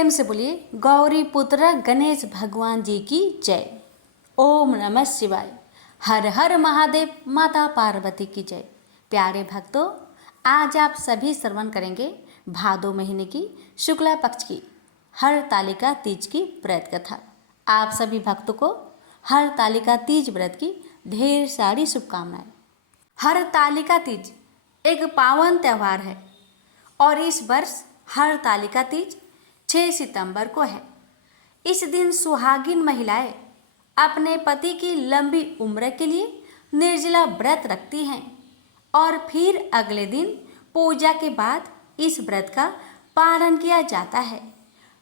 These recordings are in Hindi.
प्रेम से बोलिए गौरी पुत्र गणेश भगवान जी की जय। ओम नमः शिवाय। हर हर महादेव। माता पार्वती की जय। प्यारे भक्तों, आज आप सभी श्रवण करेंगे भादो महीने की शुक्ला पक्ष की हरतालिका तीज की व्रत कथा। आप सभी भक्तों को हरतालिका तीज व्रत की ढेर सारी शुभकामनाएं। हरतालिका तीज एक पावन त्यौहार है और इस वर्ष हरतालिका तीज 6 सितंबर को है। इस दिन सुहागिन महिलाएं अपने पति की लंबी उम्र के लिए निर्जला व्रत रखती हैं और फिर अगले दिन पूजा के बाद इस व्रत का पालन किया जाता है।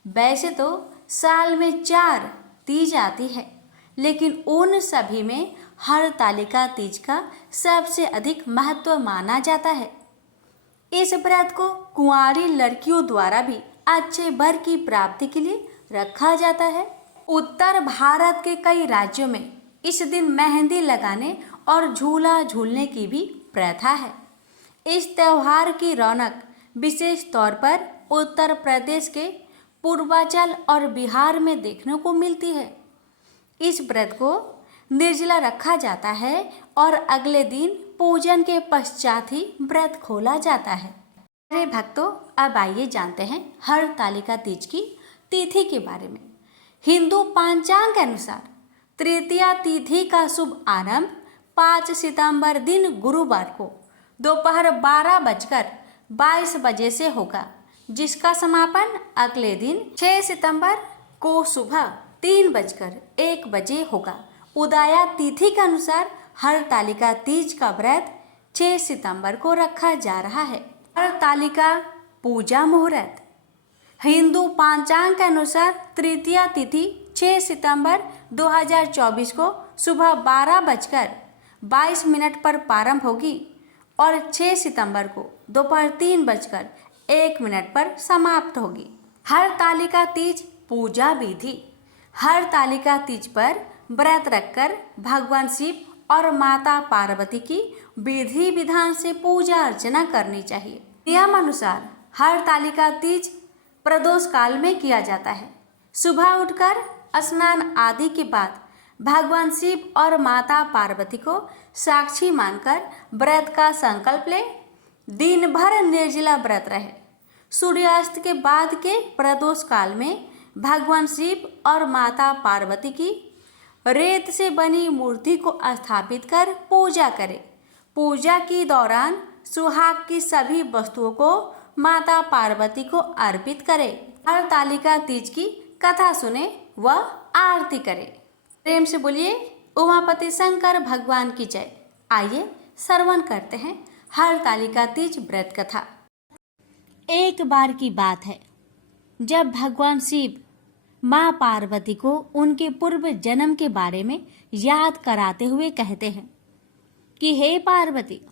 वैसे तो साल में 4 तीज आती है, लेकिन उन सभी में हरतालिका तीज का सबसे अधिक महत्व माना जाता है। इस व्रत को कुंवारी लड़कियों द्वारा भी अच्छे वर की प्राप्ति के लिए रखा जाता है। उत्तर भारत के कई राज्यों में इस दिन मेहंदी लगाने और झूला झूलने की भी प्रथा है। इस त्यौहार की रौनक विशेष तौर पर उत्तर प्रदेश के पूर्वांचल और बिहार में देखने को मिलती है। इस व्रत को निर्जला रखा जाता है और अगले दिन पूजन के पश्चात ही व्रत खोला जाता है। अरे भक्तों, अब आइए जानते हैं हरतालिका तीज की तिथि के बारे में। हिंदू पंचांग के अनुसार तृतीया तिथि का शुभ आरंभ 5 सितंबर दिन गुरुवार को दोपहर 12:22 बजे से होगा, जिसका समापन अगले दिन 6 सितंबर को सुबह 3:01 बजे होगा। उदया तिथि के अनुसार हरतालिका तीज का व्रत 6 सितंबर को रखा जा रहा है। हरतालिका पूजा मुहूर्त हिंदू पंचांग के अनुसार तृतीया तिथि 6 सितंबर 2024 को सुबह 12:22 पर प्रारंभ होगी और 6 सितंबर को दोपहर 3:01 पर समाप्त होगी। हरतालिका तीज पूजा विधि। हरतालिका तीज पर व्रत रखकर भगवान शिव और माता पार्वती की विधि विधान से पूजा अर्चना करनी चाहिए। नियम अनुसार हरतालिका तीज प्रदोष काल में किया जाता है। सुबह उठकर स्नान आदि के बाद भगवान शिव और माता पार्वती को साक्षी मानकर व्रत का संकल्प ले। दिन भर निर्जला व्रत रहे। सूर्यास्त के बाद के प्रदोष काल में भगवान शिव और माता पार्वती की रेत से बनी मूर्ति को स्थापित कर पूजा करें। पूजा के दौरान सुहाग की सभी वस्तुओं को माता पार्वती को अर्पित करें। हरतालिका तीज की कथा सुने व आरती करें। प्रेम से बोलिए उमापति शंकर भगवान की जय। आइए श्रवण करते हैं हरतालिका तीज व्रत कथा। एक बार की बात है, जब भगवान शिव माँ पार्वती को उनके पूर्व जन्म के बारे में याद कराते हुए कहते हैं कि हे पार्वती,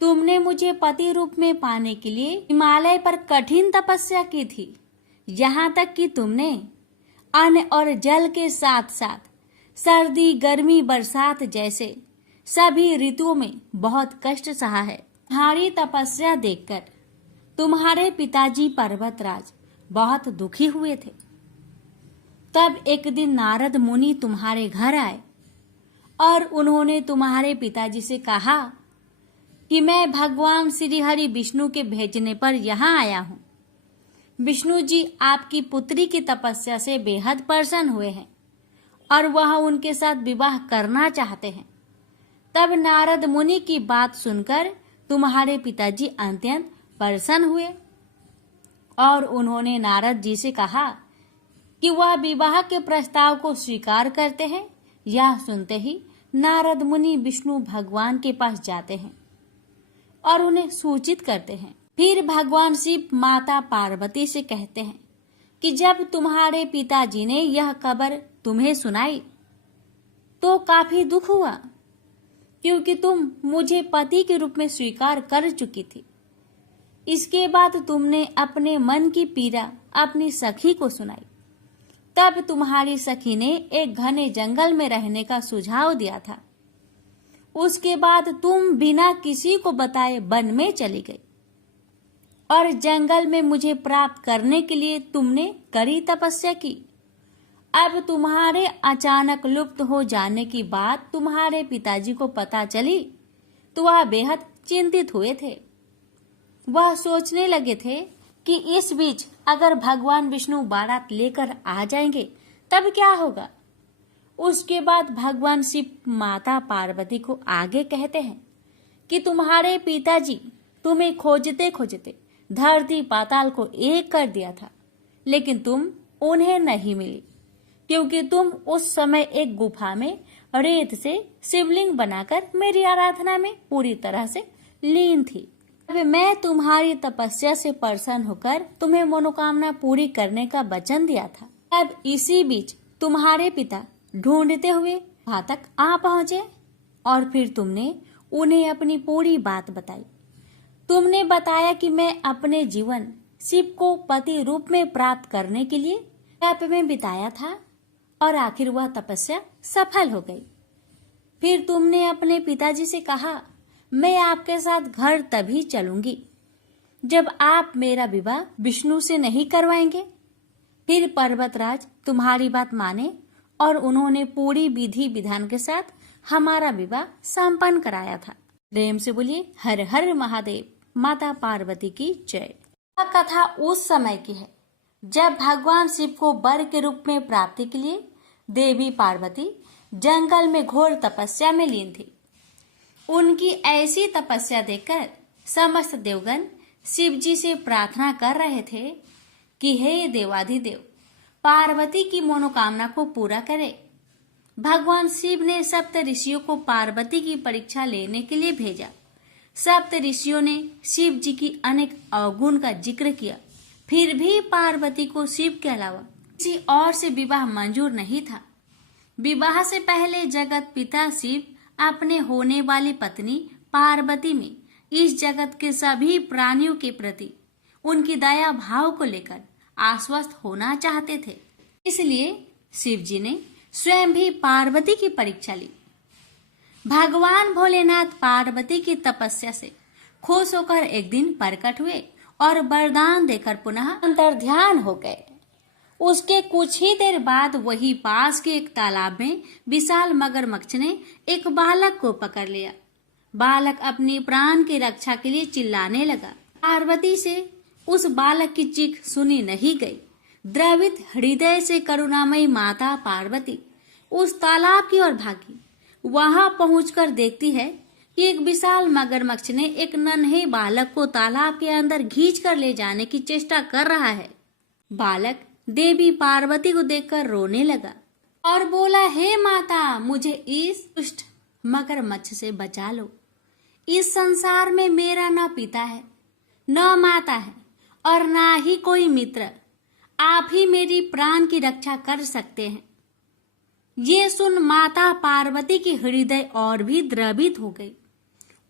तुमने मुझे पति रूप में पाने के लिए हिमालय पर कठिन तपस्या की थी। यहाँ तक कि तुमने अन्न और जल के साथ साथ सर्दी, गर्मी, बरसात जैसे सभी ऋतुओं में बहुत कष्ट सहा है। तुम्हारी तपस्या देखकर तुम्हारे पिताजी पर्वतराज बहुत दुखी हुए थे। तब एक दिन नारद मुनि तुम्हारे घर आए और उन्होंने तुम्हारे पिताजी से कहा कि मैं भगवान श्री हरि विष्णु के भेजने पर यहाँ आया हूँ। विष्णु जी आपकी पुत्री की तपस्या से बेहद प्रसन्न हुए हैं और वह उनके साथ विवाह करना चाहते हैं। तब नारद मुनि की बात सुनकर तुम्हारे पिताजी अत्यंत प्रसन्न हुए और उन्होंने नारद जी से कहा कि वह विवाह के प्रस्ताव को स्वीकार करते हैं। यह सुनते ही नारद मुनि विष्णु भगवान के पास जाते हैं और उन्हें सूचित करते हैं। फिर भगवान शिव माता पार्वती से कहते हैं कि जब तुम्हारे पिताजी ने यह खबर तुम्हें सुनाई तो काफी दुख हुआ, क्योंकि तुम मुझे पति के रूप में स्वीकार कर चुकी थी। इसके बाद तुमने अपने मन की पीड़ा अपनी सखी को सुनाई। तब तुम्हारी सखी ने एक घने जंगल में रहने का सुझाव दिया था। उसके बाद तुम बिना किसी को बताए वन में चली गई और जंगल में मुझे प्राप्त करने के लिए तुमने कड़ी तपस्या की। अब तुम्हारे अचानक लुप्त हो जाने की बात तुम्हारे पिताजी को पता चली तो वह बेहद चिंतित हुए थे। वह सोचने लगे थे कि इस बीच अगर भगवान विष्णु बारात लेकर आ जाएंगे तब क्या होगा। उसके बाद भगवान शिव माता पार्वती को आगे कहते हैं कि तुम्हारे पिताजी तुम्हें खोजते खोजते धरती पाताल को एक कर दिया था, लेकिन तुम उन्हें नहीं मिली क्योंकि तुम उस समय एक गुफा में रेत से शिवलिंग बनाकर मेरी आराधना में पूरी तरह से लीन थी। अब मैं तुम्हारी तपस्या से प्रसन्न होकर तुम्हें मनोकामना पूरी करने का वचन दिया था। अब इसी बीच तुम्हारे पिता ढूंढते हुए वहां तक आ पहुंचे और फिर तुमने उन्हें अपनी पूरी बात बताई। तुमने बताया कि मैं अपने जीवन शिव को पति रूप में प्राप्त करने के लिए तप में बिताया था और आखिर वह तपस्या सफल हो गई। फिर तुमने अपने पिताजी से कहा, मैं आपके साथ घर तभी चलूंगी जब आप मेरा विवाह विष्णु से नहीं करवाएंगे। फिर पर्वतराज तुम्हारी बात माने और उन्होंने पूरी विधि विधान के साथ हमारा विवाह संपन्न कराया था। प्रेम से बोलिए हर हर महादेव, माता पार्वती की जय। यह कथा उस समय की है जब भगवान शिव को वर के रूप में प्राप्ति के लिए देवी पार्वती जंगल में घोर तपस्या में लीन थी। उनकी ऐसी तपस्या देखकर समस्त देवगण शिव जी से प्रार्थना कर रहे थे कि हे देवाधिदेव, पार्वती की मनोकामना को पूरा करे। भगवान शिव ने सप्त ऋषियों को पार्वती की परीक्षा लेने के लिए भेजा। सप्त ऋषियों ने शिव जी की अनेक अवगुण का जिक्र किया, फिर भी पार्वती को शिव के अलावा किसी और से विवाह मंजूर नहीं था। विवाह से पहले जगत पिता शिव अपने होने वाली पत्नी पार्वती में इस जगत के सभी प्राणियों के प्रति उनकी दया भाव को लेकर आश्वस्त होना चाहते थे। इसलिए शिव जी ने स्वयं भी पार्वती की परीक्षा ली। भगवान भोलेनाथ पार्वती की तपस्या से खुश होकर एक दिन प्रकट हुए और वरदान देकर पुनः अंतर्ध्यान हो गए। उसके कुछ ही देर बाद वही पास के एक तालाब में विशाल मगरमच्छ ने एक बालक को पकड़ लिया। बालक अपनी प्राण की रक्षा के लिए चिल्लाने लगा। पार्वती से उस बालक की चीख सुनी नहीं गई। द्रवित हृदय से करुणामयी माता पार्वती उस तालाब की ओर भागी। वहां पहुंचकर देखती है कि एक विशाल मगरमच्छ ने एक नन्हे बालक को तालाब के अंदर खींच कर ले जाने की चेष्टा कर रहा है। बालक देवी पार्वती को देखकर रोने लगा और बोला, हे माता, मुझे इस दुष्ट मगरमच्छ से बचा लो। इस संसार में मेरा न पिता है, न माता है और ना ही कोई मित्र। आप ही मेरी प्राण की रक्षा कर सकते हैं। ये सुन माता पार्वती की हृदय और भी द्रवित हो गई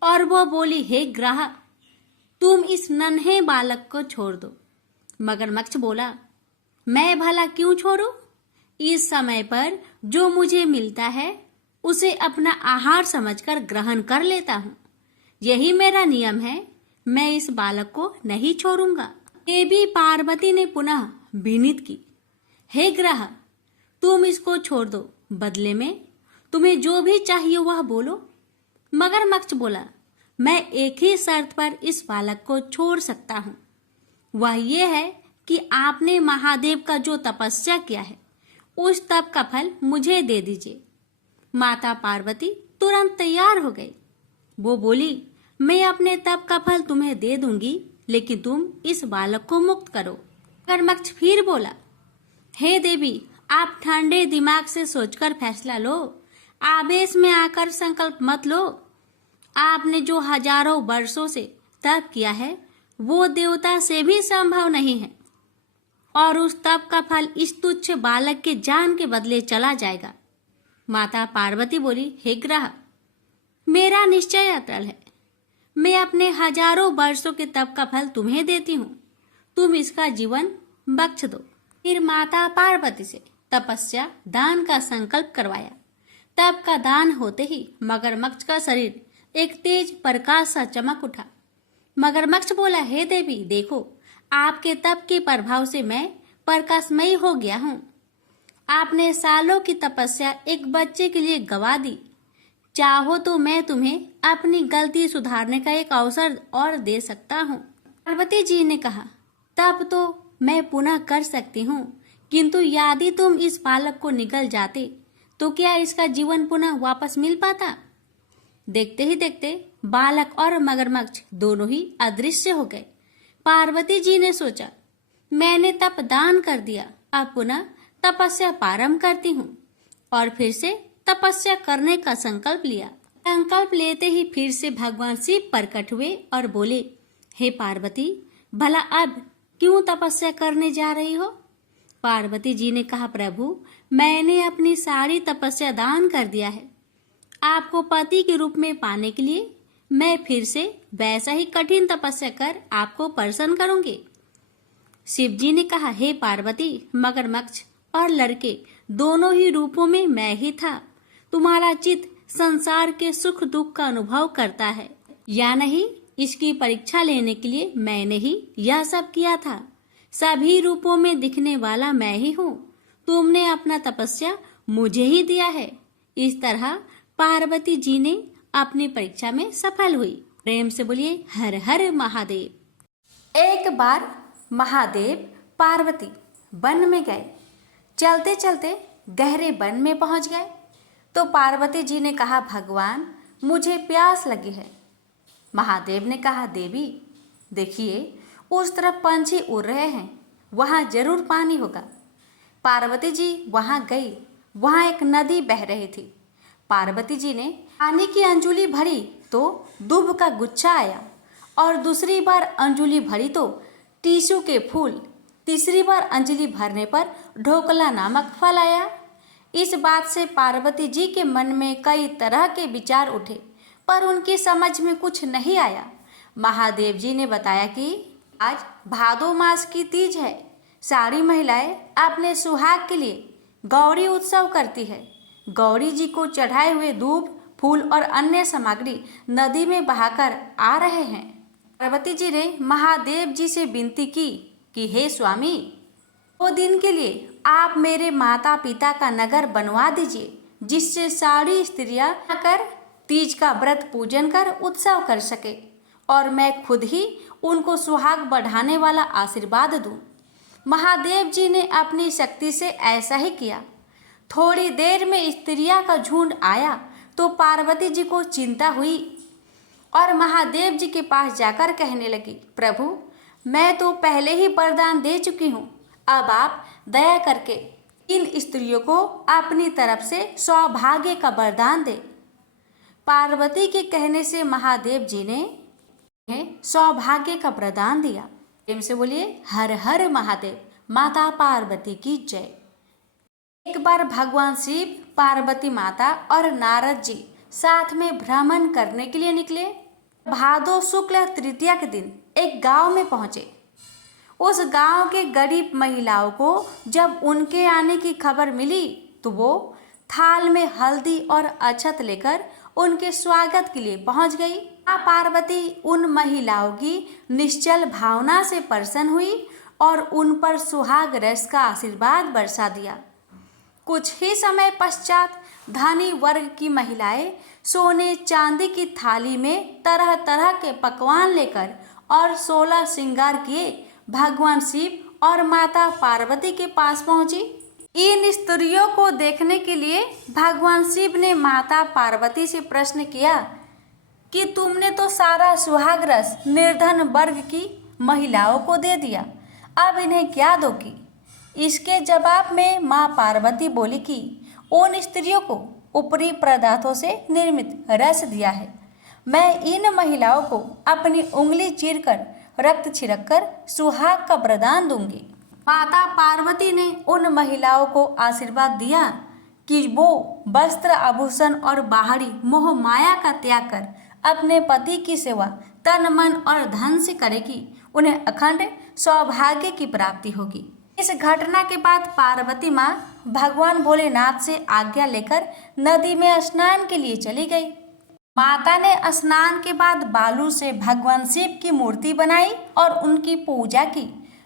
और वो बोली, हे ग्रह, तुम इस नन्हे बालक को छोड़ दो। मगरमच्छ बोला, मैं भला क्यों छोड़ूं? इस समय पर जो मुझे मिलता है उसे अपना आहार समझकर ग्रहण कर लेता हूँ। यही मेरा नियम है। मैं इस बालक को नहीं छोड़ूंगा। देवी पार्वती ने पुनः विनीत की, हे ग्रह, तुम इसको छोड़ दो। बदले में तुम्हें जो भी चाहिए वह बोलो। मगरमच्छ बोला, मैं एक ही शर्त पर इस बालक को छोड़ सकता हूँ। वह ये है कि आपने महादेव का जो तपस्या किया है उस तप का फल मुझे दे दीजिए। माता पार्वती तुरंत तैयार हो गई। वो बोली, मैं अपने तप का फल तुम्हें दे दूंगी, लेकिन तुम इस बालक को मुक्त करो। मगरमच्छ फिर बोला, हे देवी, आप ठंडे दिमाग से सोचकर फैसला लो। आवेश में आकर संकल्प मत लो। आपने जो हजारों वर्षों से तप किया है वो देवता से भी संभव नहीं है और उस तप का फल इस तुच्छ बालक के जान के बदले चला जाएगा। माता पार्वती बोली, हे ग्रह, मेरा निश्चय अटल है। मैं अपने हजारों वर्षों के तप का फल तुम्हें देती हूँ। तुम इसका जीवन बख्श दो। फिर माता पार्वती से तपस्या दान का संकल्प करवाया। तप का दान होते ही मगरमच्छ का शरीर एक तेज प्रकाश सा चमक उठा। मगरमच्छ बोला, हे देवी देखो, आपके तप के प्रभाव से मैं प्रकाशमयी हो गया हूँ। आपने सालों की तपस्या एक बच्चे के लिए गवा दी। चाहो तो मैं तुम्हें अपनी गलती सुधारने का एक अवसर और दे सकता हूँ। पार्वती जी ने कहा, तब तो मैं पुनः कर सकती हूँ, किंतु यदि तुम इस बालक को निगल जाते तो क्या इसका जीवन पुनः वापस मिल पाता? देखते ही देखते बालक और मगरमच्छ दोनों ही अदृश्य हो गए। पार्वती जी ने सोचा, मैंने तप दान कर दिया, अब पुनः तपस्या प्रारंभ करती हूँ, और फिर से तपस्या करने का संकल्प लिया। संकल्प लेते ही फिर से भगवान शिव प्रकट हुए और बोले, हे पार्वती, भला अब क्यों तपस्या करने जा रही हो? पार्वती जी ने कहा, प्रभु, मैंने अपनी सारी तपस्या दान कर दिया है। आपको पति के रूप में पाने के लिए मैं फिर से वैसा ही कठिन तपस्या कर आपको प्रसन्न करूंगी। शिव जी ने कहा, हे पार्वती, मगरमच्छ और लड़के दोनों ही रूपों में मैं ही था। तुम्हारा चित्त संसार के सुख दुख का अनुभव करता है या नहीं, इसकी परीक्षा लेने के लिए मैंने ही यह सब किया था। सभी रूपों में दिखने वाला मैं ही हूँ। तुमने अपना तपस्या मुझे ही दिया है। इस तरह पार्वती जी ने अपनी परीक्षा में सफल हुई। प्रेम से बोलिए, हर हर महादेव। एक बार महादेव पार्वती वन में गए। चलते चलते गहरे वन में पहुंच गए तो पार्वती जी ने कहा, भगवान, मुझे प्यास लगी है। महादेव ने कहा, देवी देखिए, उस तरफ पंछी उड़ रहे हैं, वहाँ जरूर पानी होगा। पार्वती जी वहाँ गई। वहाँ एक नदी बह रही थी। पार्वती जी ने पानी की अंजुली भरी तो दूब का गुच्छा आया, और दूसरी बार अंजुली भरी तो टीसू के फूल, तीसरी बार अंजलि भरने पर ढोकला नामक फल आया। इस बात से पार्वती जी के मन में कई तरह के विचार उठे, पर उनकी समझ में कुछ नहीं आया। महादेव जी ने बताया कि आज भादो मास की तीज है। सारी महिलाएं अपने सुहाग के लिए गौरी उत्सव करती है। गौरी जी को चढ़ाए हुए दूब, फूल और अन्य सामग्री नदी में बहाकर आ रहे हैं। पार्वती जी ने महादेव जी से विनती की कि हे स्वामी, 2 दिन के लिए आप मेरे माता पिता का नगर बनवा दीजिए, जिससे सारी स्त्रियां आकर तीज का व्रत पूजन कर उत्सव कर सके, और मैं खुद ही उनको सुहाग बढ़ाने वाला आशीर्वाद दूं। महादेव जी ने अपनी शक्ति से ऐसा ही किया। थोड़ी देर में स्त्रियां का झुंड आया तो पार्वती जी को चिंता हुई और महादेव जी के पास जाकर कहने लगी, प्रभु, मैं तो पहले ही वरदान दे चुकी हूँ। अब आप दया करके इन स्त्रियों को अपनी तरफ से सौभाग्य का वरदान दे। पार्वती के कहने से महादेव जी ने उन्हें सौभाग्य का वरदान दिया। प्रेम से बोलिए, हर हर महादेव। माता पार्वती की जय। एक बार भगवान शिव, पार्वती माता और नारद जी साथ में भ्रमण करने के लिए निकले। भादो शुक्ल तृतीया के दिन एक गांव में पहुंचे। उस गांव के गरीब महिलाओं को जब उनके आने की खबर मिली तो वो थाल में हल्दी और अक्षत लेकर उनके स्वागत के लिए पहुंच गई। मां पार्वती उन महिलाओं की निश्चल भावना से प्रसन्न हुई और उन पर सुहाग रस का आशीर्वाद बरसा दिया। कुछ ही समय पश्चात धनी वर्ग की महिलाएं सोने चांदी की थाली में तरह तरह के पकवान लेकर और 16 श्रृंगार किए भगवान शिव और माता पार्वती के पास पहुंची। इन स्त्रियों को देखने के लिए भगवान शिव ने माता पार्वती से प्रश्न किया कि तुमने तो सारा सुहाग रस निर्धन वर्ग की महिलाओं को दे दिया, अब इन्हें क्या दोगी? इसके जवाब में माँ पार्वती बोली कि उन स्त्रियों को ऊपरी पदार्थों से निर्मित रस दिया है। मैं इन महिलाओं को अपनी उंगली चीरकर रक्त छिड़ककर सुहाग का वरदान दूंगी। माता पार्वती ने उन महिलाओं को आशीर्वाद दिया कि वो वस्त्र, आभूषण और बाहरी मोह माया का त्याग कर अपने पति की सेवा तन मन और धन से करेगी। उन्हें अखंड सौभाग्य की प्राप्ति होगी। इस घटना के बाद पार्वती माँ भगवान भोलेनाथ से आज्ञा लेकर नदी में स्नान के लिए चली गई। माता ने स्नान के बाद बालू से भगवान शिव की मूर्ति बनाई और उनकी पूजा की।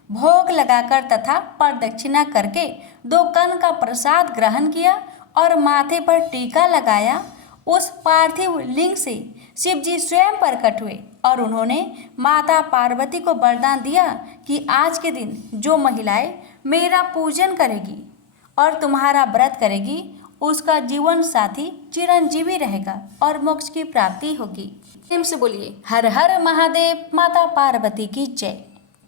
भोग लगाकर तथा प्रदक्षिणा करके 2 कण का प्रसाद ग्रहण किया और माथे पर टीका लगाया। उस पार्थिव लिंग से शिव जी स्वयं प्रकट हुए और उन्होंने माता पार्वती को वरदान दिया कि आज के दिन जो महिलाएं मेरा पूजन करेगी और तुम्हारा व्रत करेगी, उसका जीवन साथी चिरंजीवी रहेगा और मोक्ष की प्राप्ति होगी। प्रेम से बोलिए हर हर महादेव, माता पार्वती की जय।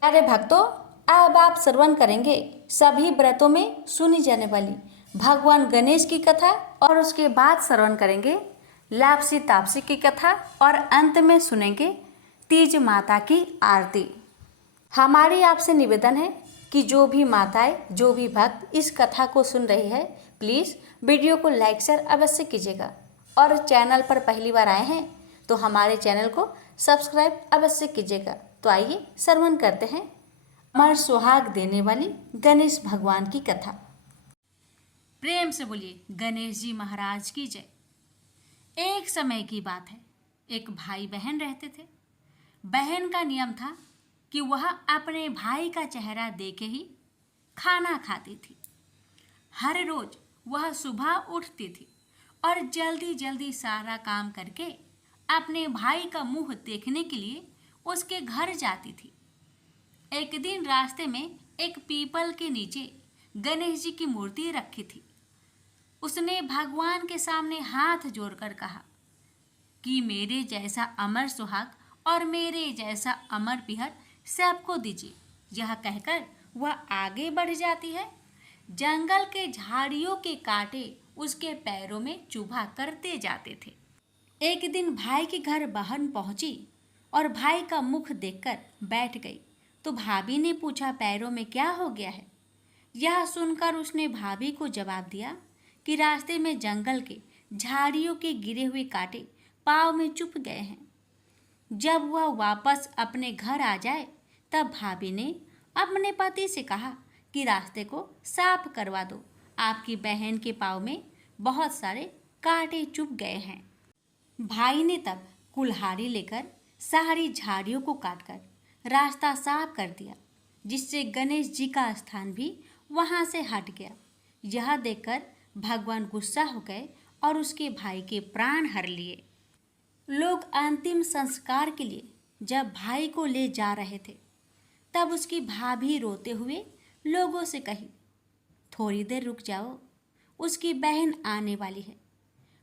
प्यारे भक्तों, अब आप श्रवण करेंगे सभी व्रतों में सुनी जाने वाली भगवान गणेश की कथा और उसके बाद श्रवण करेंगे लापसी तापसी की कथा और अंत में सुनेंगे तीज माता की आरती। हमारी आपसे निवेदन है कि जो भी माताएं, जो भी भक्त इस कथा को सुन रही है, प्लीज़ वीडियो को लाइक शेयर अवश्य कीजिएगा और चैनल पर पहली बार आए हैं तो हमारे चैनल को सब्सक्राइब अवश्य कीजिएगा। तो आइए श्रवण करते हैं अमर सुहाग देने वाली गणेश भगवान की कथा। प्रेम से बोलिए गणेश जी महाराज की जय। एक समय की बात है, एक भाई बहन रहते थे। बहन का नियम था कि वह अपने भाई का चेहरा देखे ही खाना खाती थी। हर रोज वह सुबह उठती थी और जल्दी जल्दी सारा काम करके अपने भाई का मुंह देखने के लिए उसके घर जाती थी। एक दिन रास्ते में एक पीपल के नीचे गणेश जी की मूर्ति रखी थी। उसने भगवान के सामने हाथ जोड़कर कहा कि मेरे जैसा अमर सुहाग और मेरे जैसा अमर पिहर सबको दीजिए। यह कहकर वह आगे बढ़ जाती है। जंगल के झाड़ियों के कांटे उसके पैरों में चुभा करते जाते थे। एक दिन भाई के घर बहन पहुंची और भाई का मुख देखकर बैठ गई तो भाभी ने पूछा, पैरों में क्या हो गया है? यह सुनकर उसने भाभी को जवाब दिया कि रास्ते में जंगल के झाड़ियों के गिरे हुए कांटे पाँव में चुभ गए हैं। जब वह वापस अपने घर आ जाए तब भाभी ने अपने पति से कहा कि रास्ते को साफ करवा दो, आपकी बहन के पाँव में बहुत सारे कांटे चुभ गए हैं। भाई ने तब कुल्हाड़ी लेकर सारी झाड़ियों को काटकर रास्ता साफ कर दिया, जिससे गणेश जी का स्थान भी वहां से हट गया। यह देखकर भगवान गुस्सा हो गए और उसके भाई के प्राण हर लिए। लोग अंतिम संस्कार के लिए जब भाई को ले जा रहे थे तब उसकी भाभी रोते हुए लोगों से कही, थोड़ी देर रुक जाओ, उसकी बहन आने वाली है,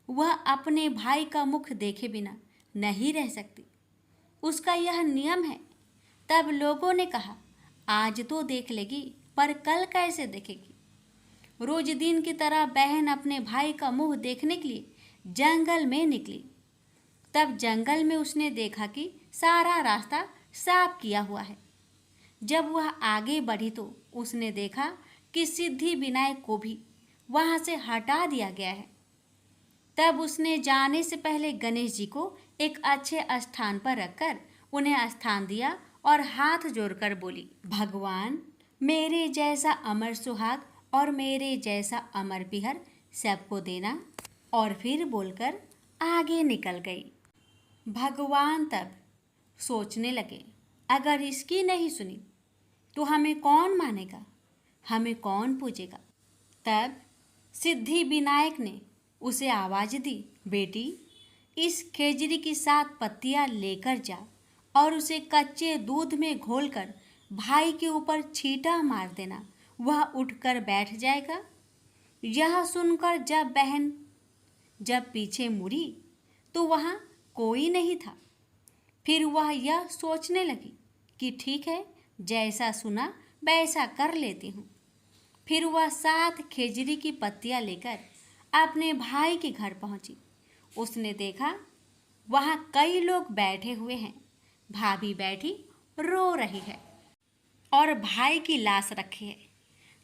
वह अपने भाई का मुख देखे बिना नहीं रह सकती, उसका यह नियम है। तब लोगों ने कहा, आज तो देख लेगी पर कल कैसे देखेगी? रोज दिन की तरह बहन अपने भाई का मुंह देखने के लिए जंगल में निकली। तब जंगल में उसने देखा कि सारा रास्ता साफ किया हुआ है। जब वह आगे बढ़ी तो उसने देखा कि सिद्धि विनायक को भी वहां से हटा दिया गया है। तब उसने जाने से पहले गणेश जी को एक अच्छे स्थान पर रखकर उन्हें स्थान दिया और हाथ जोड़कर बोली, भगवान मेरे जैसा अमर सुहाग और मेरे जैसा अमर पिहर सबको देना। और फिर बोलकर आगे निकल गई। भगवान तब सोचने लगे, अगर इसकी नहीं सुनी तो हमें कौन मानेगा, हमें कौन पूजेगा? तब सिद्धि विनायक ने उसे आवाज़ दी, बेटी इस खेजड़ी की 7 पत्तियां लेकर जा और उसे कच्चे दूध में घोलकर भाई के ऊपर छींटा मार देना, वह उठकर बैठ जाएगा। यह सुनकर जब बहन पीछे मुड़ी तो वहाँ कोई नहीं था। फिर वह यह सोचने लगी कि ठीक है, जैसा सुना वैसा कर लेती हूँ। फिर वह 7 खेजड़ी की पत्तियां लेकर अपने भाई के घर पहुँची। उसने देखा वहाँ कई लोग बैठे हुए हैं, भाभी बैठी रो रही है और भाई की लाश रखी है।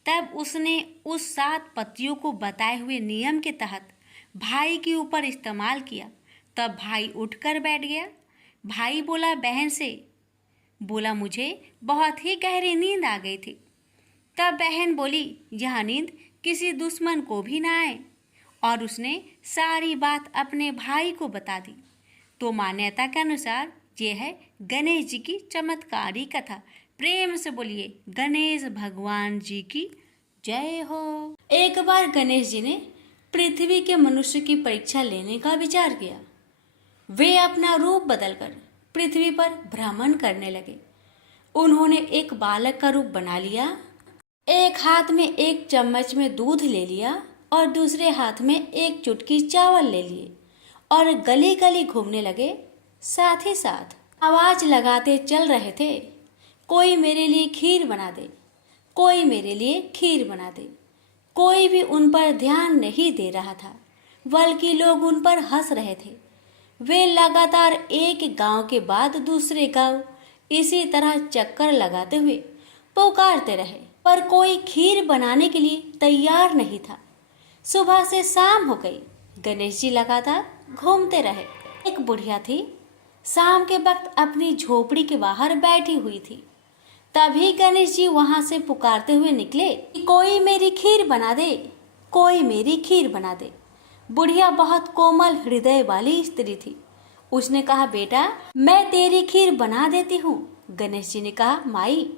तब उसने उस 7 पत्तियों को बताए हुए नियम के तहत भाई के ऊपर इस्तेमाल किया। तब भाई उठकर बैठ गया। भाई बोला बहन से, बोला मुझे बहुत ही गहरी नींद आ गई थी। तब बहन बोली, यह नींद किसी दुश्मन को भी ना आए। और उसने सारी बात अपने भाई को बता दी। तो मान्यता के अनुसार ये है गणेश जी की चमत्कारी कथा। प्रेम से बोलिए गणेश भगवान जी की जय हो। एक बार गणेश जी ने पृथ्वी के मनुष्य की परीक्षा लेने का विचार किया। वे अपना रूप बदलकर पृथ्वी पर भ्रमण करने लगे। उन्होंने एक बालक का रूप बना लिया। एक हाथ में एक चम्मच में दूध ले लिया और दूसरे हाथ में एक चुटकी चावल ले लिए और गली गली घूमने लगे। साथ ही साथ आवाज लगाते चल रहे थे, कोई मेरे लिए खीर बना दे, कोई मेरे लिए खीर बना दे। कोई भी उन पर ध्यान नहीं दे रहा था, बल्कि लोग उन पर हंस रहे थे। वे लगातार एक गांव के बाद दूसरे गांव इसी तरह चक्कर लगाते हुए पुकारते रहे, पर कोई खीर बनाने के लिए तैयार नहीं था। सुबह से शाम हो गई, गणेश जी लगातार घूमते रहे। एक बुढ़िया थी, शाम के वक्त अपनी झोपड़ी के बाहर बैठी हुई थी। तभी गणेश जी वहां से पुकारते हुए निकले कि कोई मेरी खीर बना दे, कोई मेरी खीर बना दे। बुढ़िया बहुत कोमल हृदय वाली स्त्री थी। उसने कहा, बेटा मैं तेरी खीर बना देती हूँ। गणेश जी ने कहा, माई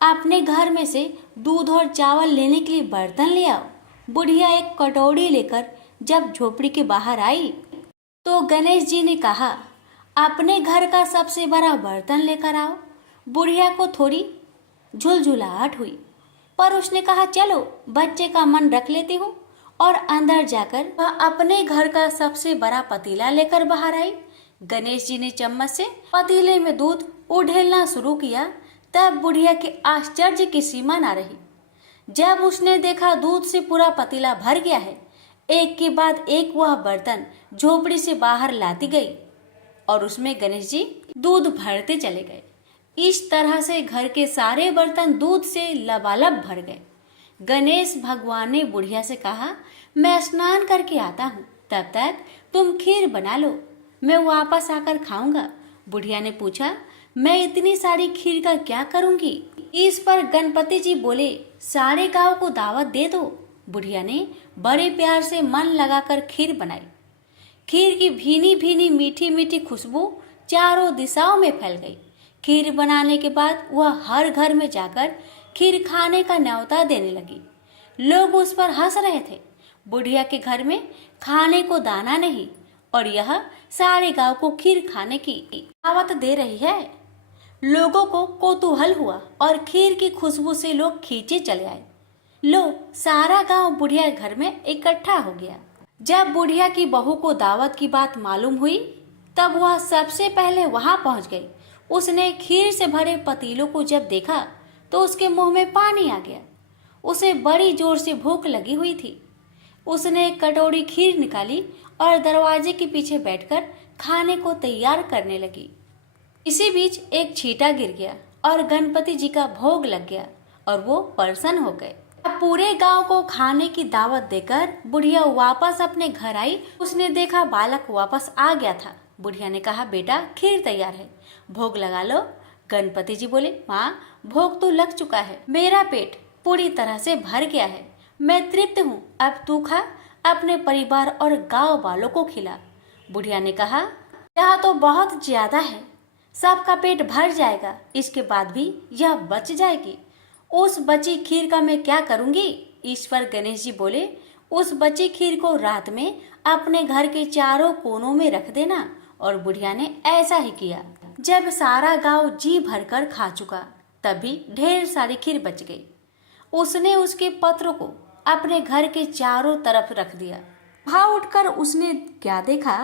अपने घर में से दूध और चावल लेने के लिए बर्तन ले आओ। बुढ़िया एक कटोरी लेकर जब झोपड़ी के बाहर आई तो गणेश जी ने कहा, अपने घर का सबसे बड़ा बर्तन लेकर आओ। बुढ़िया को थोड़ी झुलझुलाहट हुई, पर उसने कहा, चलो बच्चे का मन रख लेती हूँ, और अंदर जाकर वह अपने घर का सबसे बड़ा पतीला लेकर बाहर आई। गणेश जी ने चम्मच से पतीले में दूध उड़ेलना शुरू किया। तब बुढ़िया के आश्चर्य की सीमा ना रही। जब उसने देखा दूध से पूरा पतीला भर गया है, एक के बाद एक वह बर्तन झोपड़ी से बाहर लाती गई और उसमें गणेश जी दूध भरते चले गए। इस तरह से घर के सारे बर्तन दूध से लबालब भर गए। गणेश भगवान ने बुढ़िया से कहा, मैं स्नान करके आता हूँ, तब तक तुम खीर बना लो, मैं वापस आकर खाऊंगा। बुढ़िया ने पूछा, मैं इतनी सारी खीर का क्या करूंगी? इस पर गणपति जी बोले, सारे गांव को दावत दे दो। बुढ़िया ने बड़े प्यार से मन लगाकर खीर बनाई। खीर की भीनी भीनी मीठी मीठी खुशबू चारों दिशाओं में फैल गई। खीर बनाने के बाद वह हर घर में जाकर खीर खाने का न्योता देने लगी। लोग उस पर हंस रहे थे। बुढ़िया के घर में खाने को दाना नहीं और यह सारे गांव को खीर खाने की दावत दे रही है। लोगों को कौतूहल हुआ और खीर की खुशबू से लोग खींचे चले आए। लो, सारा गांव बुढ़िया घर में इकट्ठा हो गया। जब बुढ़िया की बहू को दावत की बात मालूम हुई, तब वह सबसे पहले वहां पहुंच गई। उसने खीर से भरे पतीलों को जब देखा तो उसके मुंह में पानी आ गया। उसे बड़ी जोर से भूख लगी हुई थी। उसने एक कटोरी खीर निकाली और दरवाजे के पीछे बैठकर खाने को तैयार करने लगी। इसी बीच एक छींटा गिर गया और गणपति जी का भोग लग गया और वो प्रसन्न हो गए। अब पूरे गांव को खाने की दावत देकर बुढ़िया वापस अपने घर आई। उसने देखा बालक वापस आ गया था। बुढ़िया ने कहा, बेटा खीर तैयार है, भोग लगा लो। गणपति जी बोले, माँ भोग तो लग चुका है, मेरा पेट पूरी तरह से भर गया है, मैं तृप्त हूँ, अब तू खा, अपने परिवार और गांव वालों को खिला। बुढ़िया ने कहा, यह तो बहुत ज्यादा है, सबका पेट भर जाएगा, इसके बाद भी यह बच जाएगी। उस बची खीर का मैं क्या करूंगी? इस पर गणेश जी बोले, उस बची खीर को रात में अपने घर के चारों कोनों में रख देना। और बुढ़िया ने ऐसा ही किया। जब सारा गांव जी भरकर खा चुका, तभी ढेर सारी खीर बच गई। उसने उसके पत्रों को अपने घर के चारों तरफ रख दिया। वहां उठकर उसने क्या देखा?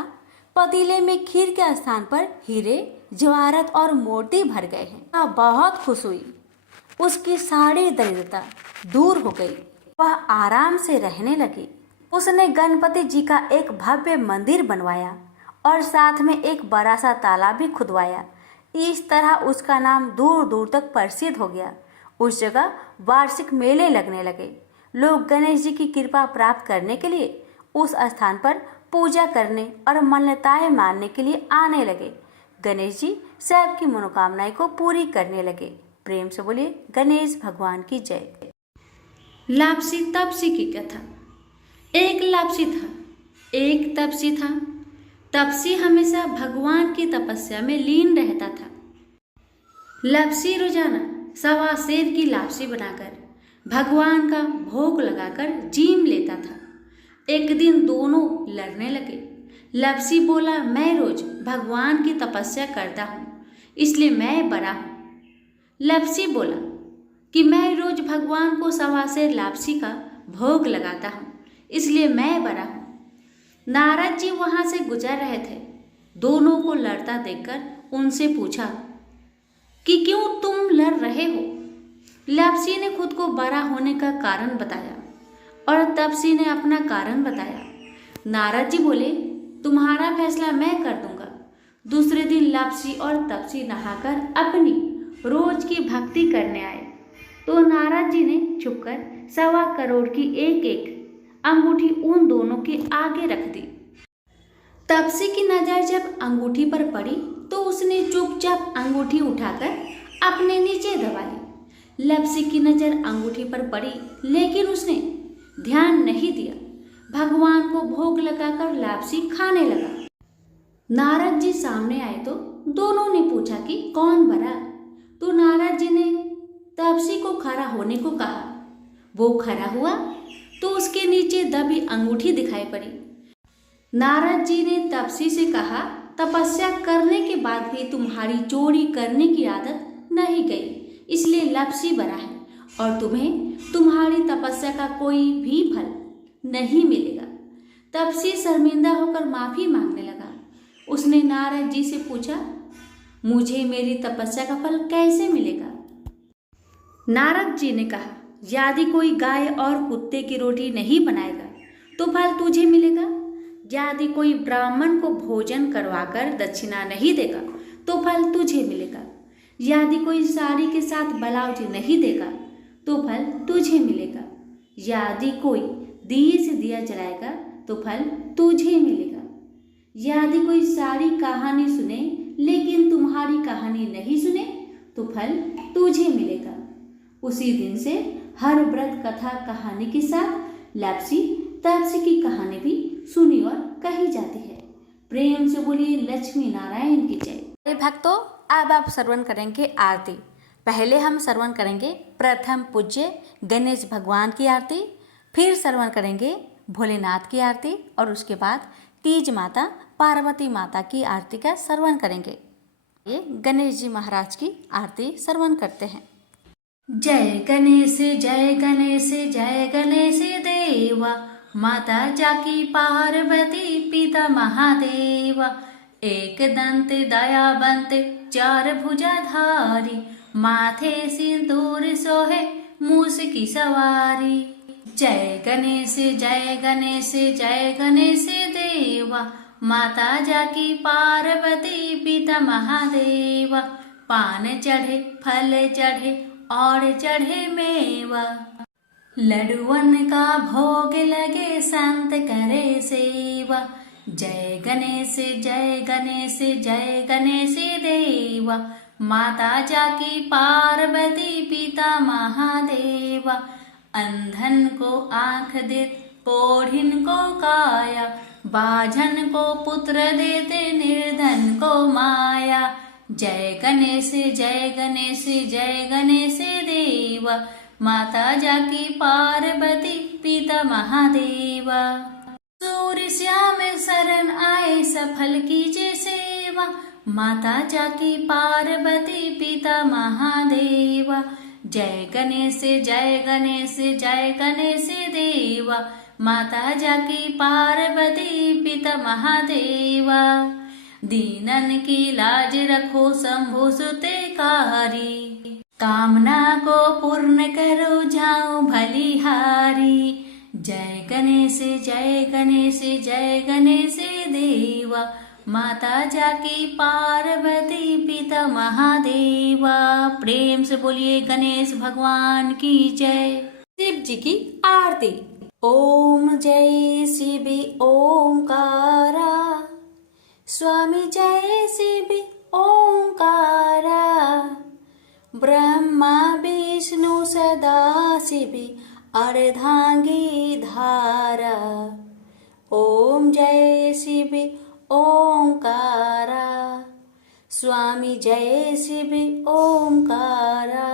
पतीले में खीर के स्थान पर हीरे, जवाहरात और मोती भर गए हैं। बहुत खुश हुई। उसकी सारी दरिद्रता दूर हो गई। वह आराम से रहने लगी। उसने गणपति जी का एक भव्य मंदिर बनवाया और साथ में एक बड़ा सा तालाब भी खुदवाया। इस तरह उसका नाम दूर दूर तक प्रसिद्ध हो गया। उस जगह वार्षिक मेले लगने लगे। लोग गणेश जी की कृपा प्राप्त करने के लिए उस स्थान पर पूजा करने और मान्यताएं मानने के लिए आने लगे। गणेश जी सबकी मनोकामनाएं को पूरी करने लगे। प्रेम से बोलिए गणेश भगवान की जय। लापसी तपसी की कथा। एक लापसी था, एक तपसी था। तपसी हमेशा भगवान की तपस्या में लीन रहता था। लपसी रोजाना सवा सेर की लापसी बनाकर भगवान का भोग लगाकर जीम लेता था। एक दिन दोनों लड़ने लगे। लपसी बोला, मैं रोज भगवान की तपस्या करता हूँ, इसलिए मैं बड़ा हूँ। लपसी बोला कि मैं रोज भगवान को सवा सेर लापसी का भोग लगाता हूँ, इसलिए मैं बड़ा हूँ। नारद जी वहां से गुजर रहे थे। दोनों को लड़ता देखकर उनसे पूछा कि क्यों तुम लड़ रहे हो। लपसी ने खुद को बड़ा होने का कारण बताया और तपसी ने अपना कारण बताया। नारद जी बोले, तुम्हारा फैसला मैं कर दूंगा। दूसरे दिन लपसी और तपसी नहाकर अपनी रोज की भक्ति करने आए तो नारद जी ने छुपकर 1.25 करोड़ की एक एक अंगूठी उन दोनों के आगे रख दी। तपसी की नजर जब अंगूठी पर पड़ी तो उसने चुपचाप अंगूठी उठाकर अपने नीचे दबा ली। लपसी की नजर अंगूठी पर पड़ी लेकिन उसने ध्यान नहीं दिया। भगवान को भोग लगाकर लपसी खाने लगा। नारद जी सामने आए तो दोनों ने पूछा कि कौन बड़ा। तो नारद जी ने तपसी को खड़ा होने को कहा। वो खड़ा हुआ तो उसके नीचे दबी अंगूठी दिखाई पड़ी। नारद जी ने तपसी से कहा, तपस्या करने के बाद भी तुम्हारी चोरी करने की आदत नहीं गई, इसलिए लपसी बना है और तुम्हें तुम्हारी तपस्या का कोई भी फल नहीं मिलेगा। तपसी शर्मिंदा होकर माफी मांगने लगा। उसने नारद जी से पूछा, मुझे मेरी तपस्या का फल कैसे मिलेगा। नारद जी ने कहा, यदि कोई गाय और कुत्ते की रोटी नहीं बनाएगा तो फल तुझे मिलेगा। यदि कोई ब्राह्मण को भोजन करवाकर दक्षिणा नहीं देगा तो फल तुझे मिलेगा। यदि कोई साड़ी के साथ ब्लाउज नहीं देगा तो फल तुझे मिलेगा। यदि कोई दिए से दिया जलाएगा तो फल तुझे मिलेगा। यदि कोई सारी कहानी सुने लेकिन तुम्हारी कहानी नहीं सुने तो फल तुझे मिलेगा। उसी दिन से हर व्रत कथा कहानी के साथ लपसी तपसी की कहानी भी सुनी और कही जाती है। प्रेम से बोलिए लक्ष्मी नारायण की जय। भक्तों, अब आप श्रवण करेंगे आरती। पहले हम श्रवण करेंगे प्रथम पूज्य गणेश भगवान की आरती, फिर श्रवण करेंगे भोलेनाथ की आरती और उसके बाद तीज माता पार्वती माता की आरती का श्रवण करेंगे। ये गणेश जी महाराज की आरती श्रवण करते हैं। जय गणेश जय गणेश जय गणेश देवा, माता जाकी पार्वती पिता महादेवा। एक दंत दयावंत चार भुजाधारी, माथे सिंदूर सोहे मूस की सवारी। जय गणेश जय गणेश जय गणेश देवा, माता जाकी पार्वती पिता महादेवा। पान चढ़े फल चढ़े और चढ़े मेवा, लड्डुअन का भोग लगे संत करे सेवा। जय गणेश जय गणेश जय गणेश देवा, माता जाकी पार्वती पिता महादेवा। अंधन को आंख देत कोढ़िन को काया, बाझन को पुत्र देते निर्धन को माया। जय गणेश जय गणेश जय गणेश देवा, माता जाकी पार्वती पिता महादेवा। सूर्य श्याम शरण आए सफल कीजिए सेवा, माता जाकी पार्वती पिता महादेवा। जय गणेश जय गणेश जय गणेश देवा, माता जाकी पार्वती पिता महादेवा। दीनन की लाज रखो शंभु सुते कारी, कामना को पूर्ण करो जाओ भलिहारी। जय गणेश जय गणेश जय गणेश देवा, माता जाकी पार्वती पिता महादेवा। प्रेम से बोलिए गणेश भगवान की जय। शिव जी की आरती। ओम जय शिव ओंकारा, स्वामी जय शिव ओंकारा। ब्रह्मा विष्णु सदा शिव अर्धांगी धारा। ओम जय शिव ओंकारा। स्वामी जय शिव ओंकारा।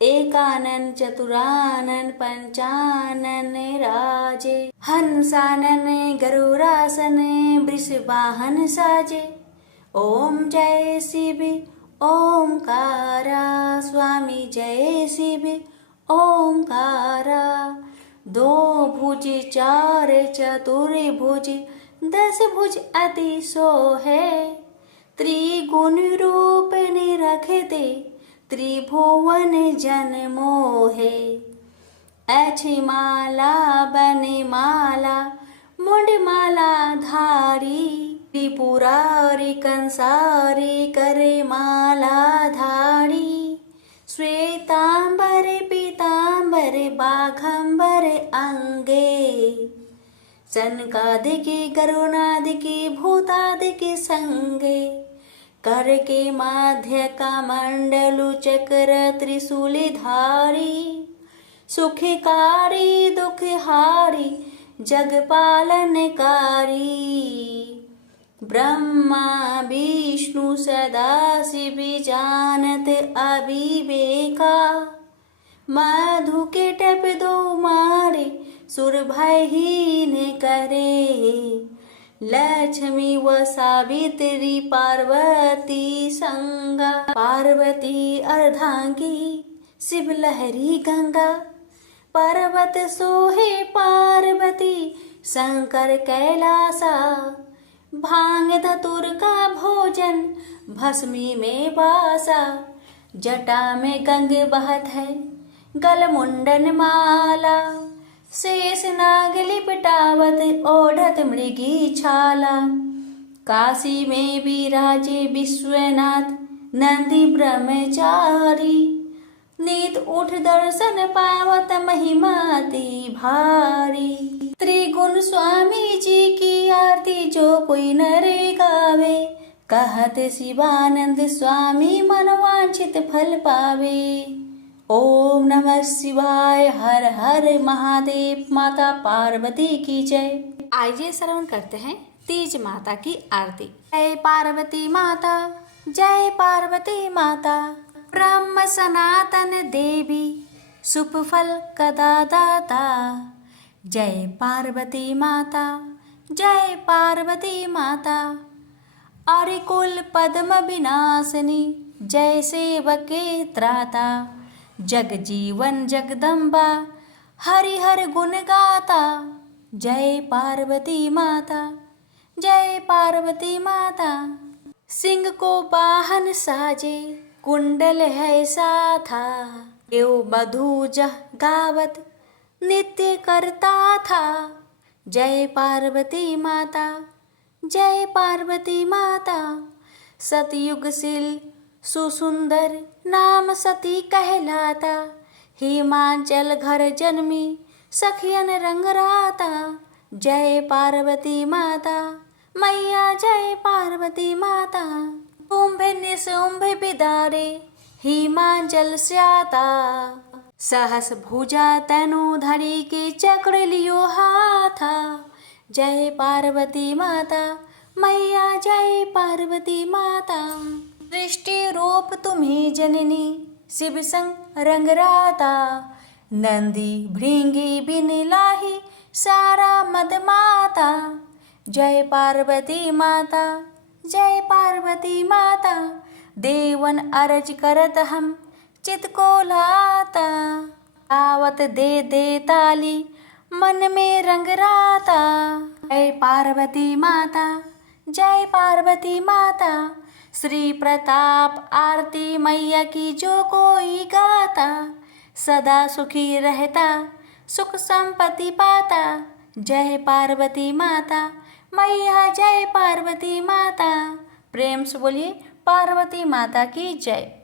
एकानन चतुरानन पंचानन राजे, हंसानन गरुड़ासन वृषवाहन साजे। ओम जय शिव ओंकारा। स्वामी जय शिव ओंकारा। दो भुज चार चतुर्भुज, 10 भुज अति सोहे। त्रिगुण रूप निरखते, त्रिभुवन जन मोहे। ऐछि माला बने माला, मुंड माला धारी। त्रिपुरारी कंसारी करे माला धारी। श्वेतांबर पीतांबर बाघंबर अंगे। सनकादिके गरुणादिके भूतादिके संगे। कर के माध्य का मंडलु चक्र त्रिशूलधारी। सुखकारी दुखहारी जगपालनकारी। ब्रह्मा विष्णु सदा शिव जानत अविवेका। मधु के टप दो मारे, सुर भयहीन करे। लक्ष्मी व सावित्री पार्वती संगा। पार्वती अर्धांगी, शिव लहरी गंगा। पर्वत सोहे पार्वती, शंकर कैलासा। भांग धतुर का भोजन, भस्मी में बासा। जटा में गंग बहत है, गल मुंडन माला। शेष नाग लिपटावत, ओढ़त मृगी छाला। काशी में विराजे विश्वनाथ, नंदी ब्रह्मचारी। नीत उठ दर्शन पावत, महिमा अति भारी। त्रिगुण स्वामी जी की आरती, जो कोई नरे गावे। कहत शिवानंद स्वामी, मनवांछित फल पावे। ओम नमः शिवाय। हर हर महादेव। माता पार्वती की जय। आइए श्रवण करते हैं तीज माता की आरती। जय पार्वती माता, जय पार्वती माता। ब्रह्म सनातन देवी, सुफल कदा दाता। जय पार्वती माता, जय पार्वती माता। अरिकुल पद्म विनाशिनी, जय सेवके त्राता। जग जीवन जगदम्बा, हरिहर गुण गाता। जय पार्वती माता, जय पार्वती माता। सिंह को वाहन साजे, कुंडल है साथा। एव मधु जह गावत, नित्य करता था। जय पार्वती माता, जय पार्वती माता। सतयुगशील सुसुंदर, नाम सती कहलाता। हिमाचल घर जन्मी, सखियन रंग राता। जय पार्वती माता, मैया जय पार्वती माता। कुंभ निशुंभ बिदारे, हिमाचल स्याता। सहस भुजा तनु धरी के चक्र लियो हाथा। जय पार्वती माता, मैया जय पार्वती माता। सृष्टि रूप तुम्ही जननी, शिव संग रंग राता। नंदी भृंगी बिन लाही, सारा मद माता। जय पार्वती माता, जय पार्वती माता। देवन अरज करत हम, चित को लाता। आवत दे दे ताली, मन में रंग राता। जय पार्वती माता, जय पार्वती माता। श्री प्रताप आरती मैया की, जो कोई गाता। सदा सुखी रहता, सुख संपत्ति पाता। जय पार्वती माता, मैया जय पार्वती माता। प्रेम से बोलिए पार्वती माता की जय।